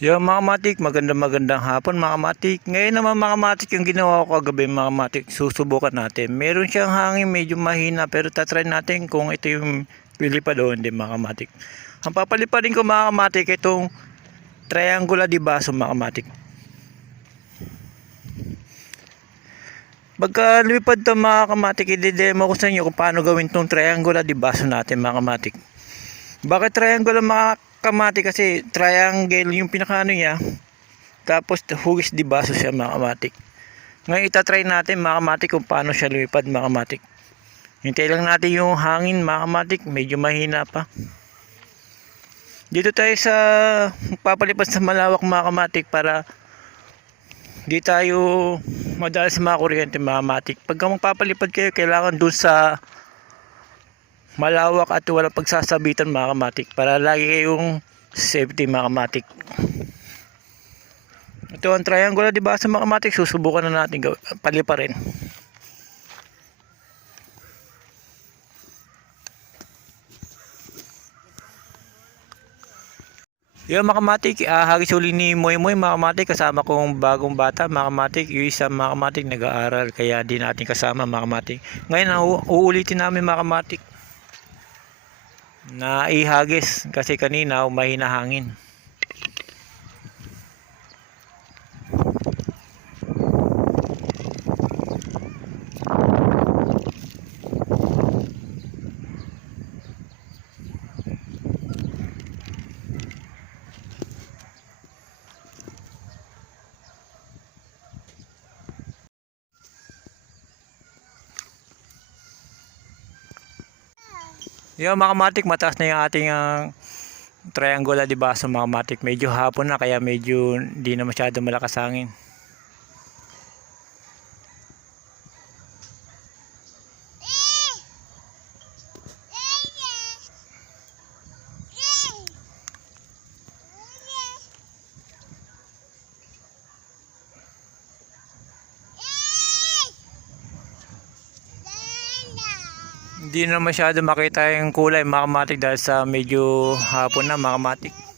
Yo mga matik, magandang magandang hapon mga matik. Ngayon naman mga matik yung ginawa ko kagabi mga matik, susubukan natin. Meron siyang hangin medyo mahina pero tatry natin kung ito yung pilipad o hindi mga matik. Ang papalipadin ko mga matik itong triangular di baso mga matik. Pagka lumipad to mga kamatik, i-demo ko sa inyo kung paano gawin tong triangular di baso natin mga kamatik. Bakit triangle ang mga kamati kasi triangle yung pinakaano niya. Tapos hugis di baso siya mga kamatik. Ngayon itatry natin mga kamatik kung paano siya lumipad mga kamatik. Hintay lang natin yung hangin mga kamatik. Medyo mahina pa. Dito tayo sa papalipad sa malawak mga kamatik para di tayo madala sa mga kuryente mga kamatik. Pagka magpapalipad kayo kailangan dun sa malawak at walang pagsasabitan mga kamatik. Para lagi kayong safety mga kamatik. Ito ang triangular di ba? Sa mga kamatik susubukan na natin gaw- palipa rin. Yung mga kamatik, uh, hagis ni Moy Moy mga kamatik kasama kong bagong bata mga kamatik, yung isa mga kamatik nag-aaral kaya di natin kasama mga kamatik. Ngayon uulitin namin mga kamatik na ihagis kasi kanina mahina hangin. Yung mga kamatik, mataas na yung ating ang triangular di ba sa mga kamatik. Medyo hapon na kaya medyo di na masyado malakas hangin. Hindi na masyado makita yung kulay mga kamatik dahil sa medyo hapon na mga kamatik.